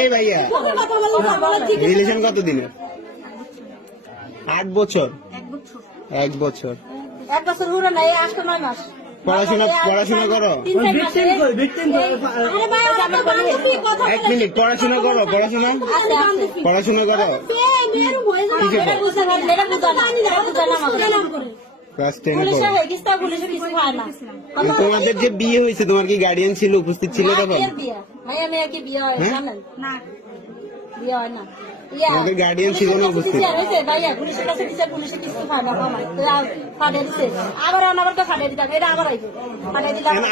এই ভাইয়া রিলেশন কত দিনের? 8 বছর। 1 বছর। 1 বছর হলো না, এই 8-9 মাস। পড়াশোনা করো? 1 মিনিট, পড়াশোনা করো? পড়াশোনা করো? ক্লাস 10 এ তোমাদের যে বিয়ে হয়েছে, তোমার কি গার্ডিয়ান ছিল, উপস্থিত ছিল তখন? তোমাদের গার্ডিয়ান ছিল না উপস্থিত?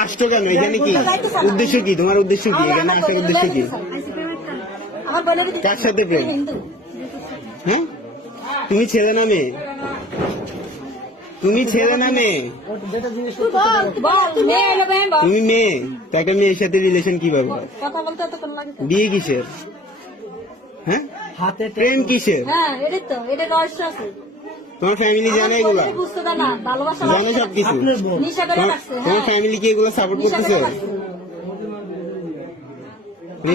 আসতো কেন এখানে? কি উদ্দেশ্য, কি তোমার উদ্দেশ্য, কি এখানে আসার উদ্দেশ্য কি? কার সাথে প্রেম? হ্যাঁ, তুমি ছেলে না মেয়ে? তুমি ছেলে না মেয়ে? তুমি মেয়ে, তো একটা মেয়ের সাথে রিলেশন কিভাবে? বিয়ে কিসের? হ্যাঁ, প্রেম কিসের? তোমার ফ্যামিলি জানে এগুলো? জানে সবকিছু? তোমার ফ্যামিলি কি এগুলো সাপোর্ট করতেছে?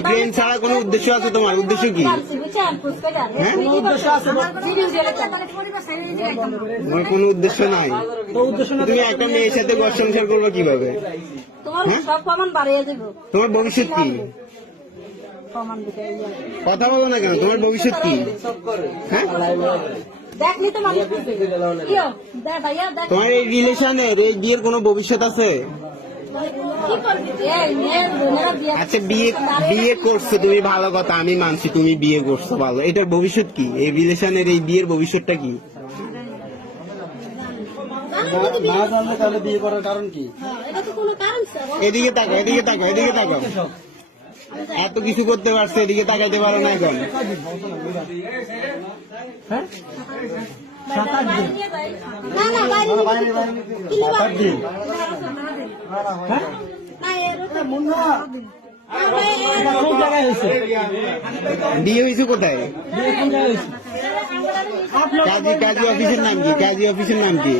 প্রেম ছাড়া কোনো উদ্দেশ্য আছে তোমার? উদ্দেশ্য কি? তোমার কোনো উদ্দেশ্য নাই? তুমি একটা মেয়ের সাথে ঘর সংসার করবে কিভাবে? তোমার ভবিষ্যৎ কি? কথা বলো না কেন? তোমার ভবিষ্যৎ কি? হ্যাঁ, তোমার এই রিলেশনের, এই বিয়ের কোনো ভবিষ্যৎ আছে? আচ্ছা, বিয়ে করছো তুমি, ভালো কথা, আমি মানছি তুমি বিয়ে করছো, ভালো। এটার ভবিষ্যৎ কি? এই রিলেশনের এই বিয়ের ভবিষ্যৎটা কি? তাহলে বিয়ে করার কারণ কি? এদিকে তাকাও, এদিকে তাকাও, এদিকে তাকাও। এত কিছু করতে পারছে, এদিকে তাকাইতে পারো না এখন? বিয়ে হয়েছে কোথায়? কাজী অফিসের নাম কি? কাজী অফিসের নাম কি?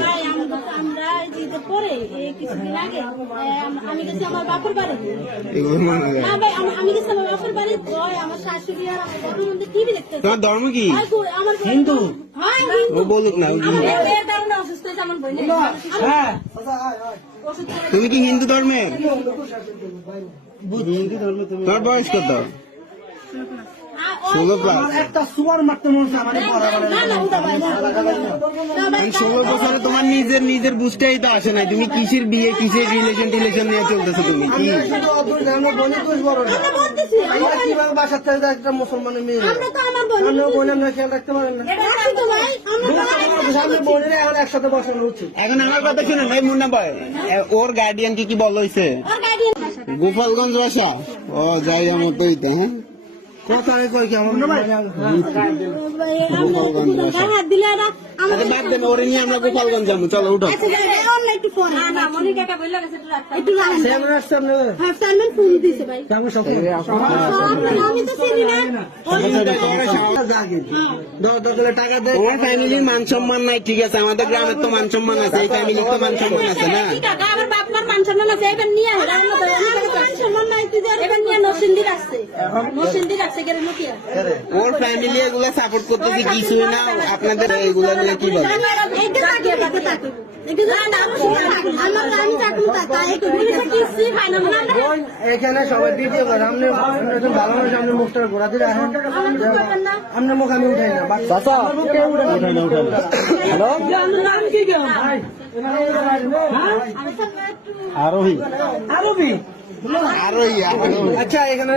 তোমার ধর্ম কি? হিন্দু। ও বলুক না। তুমি কি হিন্দু ধর্মের? তোমার বয়স কত? 16+। একটা সুয়ার মারতে মনে হচ্ছে আমাদের 16 বছরে তোমার নিজের বুঝতেই তো আসে নাই। তুমি কিসের বিয়ে, কিসের রিলেশন নিয়ে চলতেছো? তুমি কি বাসার থেকে একটা মুসলমানের মেয়ে খেয়াল রাখতে পারেন না? বোনের এখন একসাথে বসানো উচিত। এখন আমার কথা শুনে ভাই, মুন্না ভাই, ওর গার্ডিয়ান কি বলো হয়েছে? গোপালগঞ্জ বাসা? ও যাই আমার তো হইতে। হ্যাঁ, ওরে নিয়ে আমরা গোপালগঞ্জ যাবো, চলো উঠো। তোমার ফ্যামিলির মান সম্মান নাই, ঠিক আছে, আমাদের গ্রামের তো মান সম্মান আছে, এই ফ্যামিলির তো মান সম্মান আছে না? ওর ফ্যামিলি এগুলো সাপোর্ট করতেছে কিছুই না, আপনাদের এগুলো নিয়ে কি বলে? এখানে সবাই ভিডিও করে, আপনি ভালো মানুষ, আপনি মুখটা ঘোরা দিয়ে রাখেন, আপনার মুখ আমি উঠাই না। হ্যালো, আরোহী। আচ্ছা, এখানে